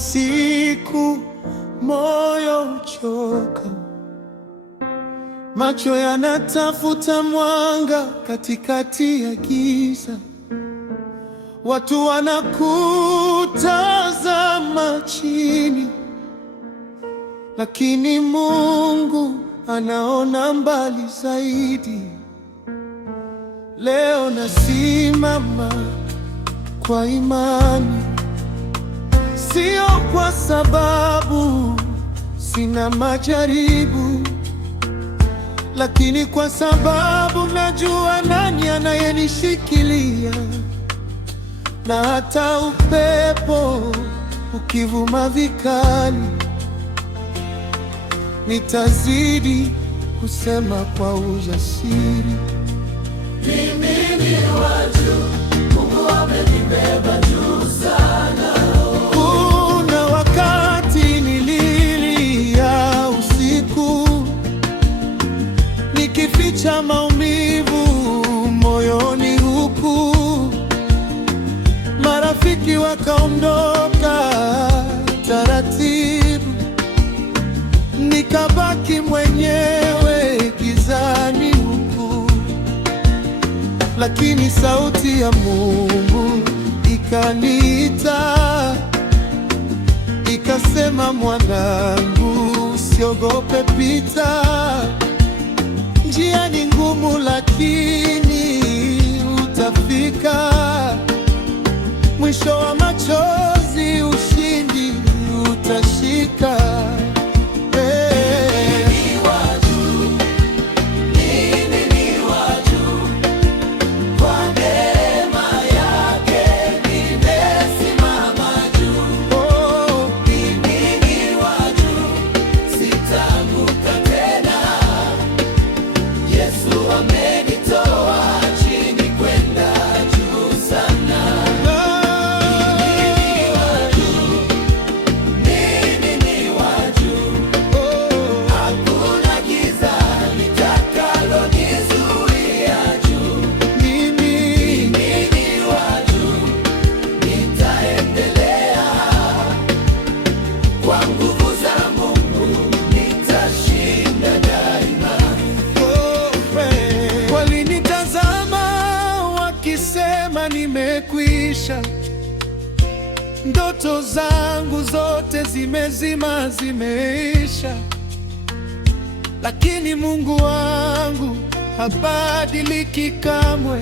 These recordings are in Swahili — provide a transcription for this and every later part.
siku moyo uchoka, macho yanatafuta mwanga katikati ya giza. Watu wanakutazama chini, lakini Mungu anaona mbali zaidi. Leo nasimama kwa imani, sio kwa sababu sina majaribu, lakini kwa sababu najua nani anayenishikilia. Na hata upepo ukivuma vikali, nitazidi kusema kwa ujasiri, mimi ni wa juu, Mungu amenibeba juu sana. Kuna wakati nililia usiku, nikificha maumivu moyoni, huku marafiki wakaondoka taratibu, nikabaki mwenyewe gizani huku. Lakini sauti ya Mungu ikaniita, ikasema, mwanangu, usiogope, pita. Njia ni ngumu, lakini utafika. Mwisho wa machozi ushindi utashika. Nimekwisha, ndoto zangu zote zimezima, zimeisha, lakini Mungu wangu habadiliki kamwe.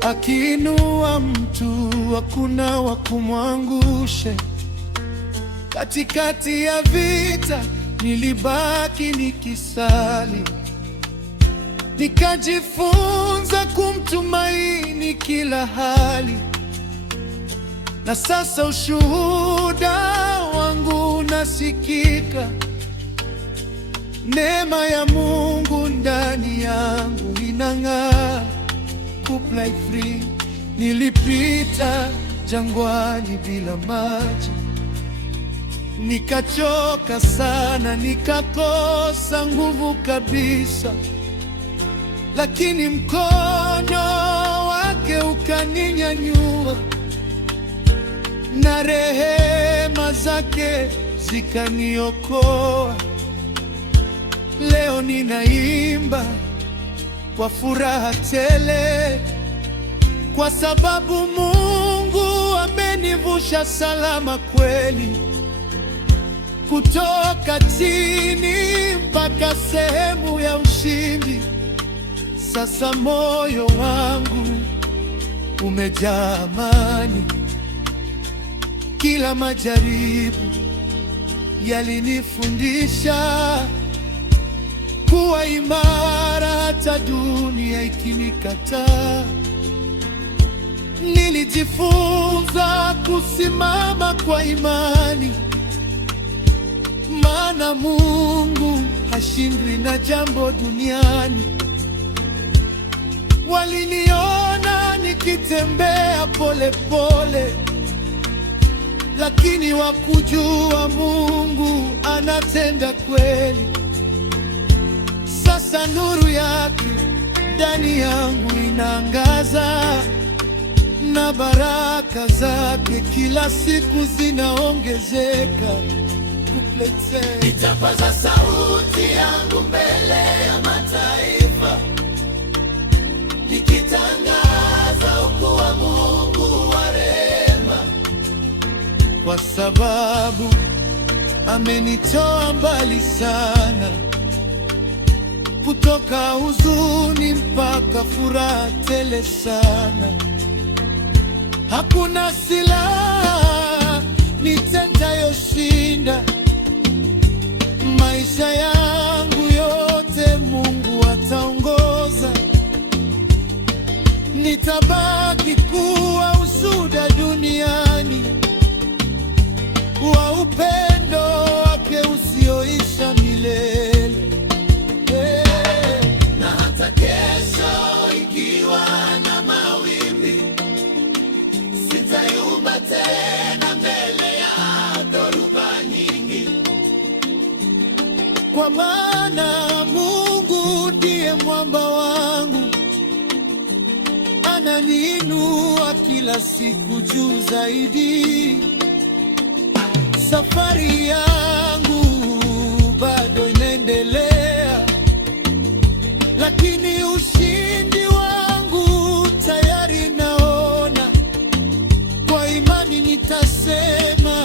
Akiinua mtu hakuna wa kumwangusha. Katikati ya vita nilibaki nikisali, nikajifunza kumtumaini kila hali. Na sasa ushuhuda wangu unasikika, neema ya Mungu ndani yangu inang'aa. Kuplay free, nilipita jangwani bila maji, nikachoka sana, nikakosa nguvu kabisa, lakini mkono wake ukaninyanyua, na rehema zake zikaniokoa. Leo ninaimba kwa furaha tele, kwa sababu Mungu amenivusha salama kweli, kutoka chini mpaka sehemu ya ushindi. Sasa moyo wangu umejaa amani. Kila majaribu yalinifundisha kuwa imara hata dunia ikinikataa. Nilijifunza kusimama kwa imani, maana Mungu hashindwi na jambo duniani. Waliniona nikitembea polepole, lakini wakujua Mungu anatenda kweli. Sasa nuru yake ndani yangu inaangaza, na baraka zake kila siku zinaongezeka. Nitapaza sauti yangu mbele ya mataifa, nikitangaza ukuu wa Mungu wa rehema, kwa sababu amenitoa mbali sana, kutoka huzuni mpaka furaha tele sana. Hakuna silaha nitayoshinda. Maisha yangu yote Mungu ataongoza. Nitabaki kuwa ushuhuda duniani wa upendo wake usioisha milele. Na hata kesho ikiwa na mawimbi, sitayumba tena mbele ya dhoruba nyingi, kwa maana Mungu ndiye mwamba wangu, ananiinua kila siku juu zaidi. Safari yangu bado inaendelea, lakini ushindi wangu tayari naona. Kwa imani nitasema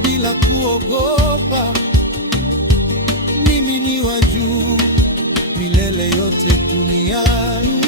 bila kuogopa, mimi ni wa juu milele yote duniani.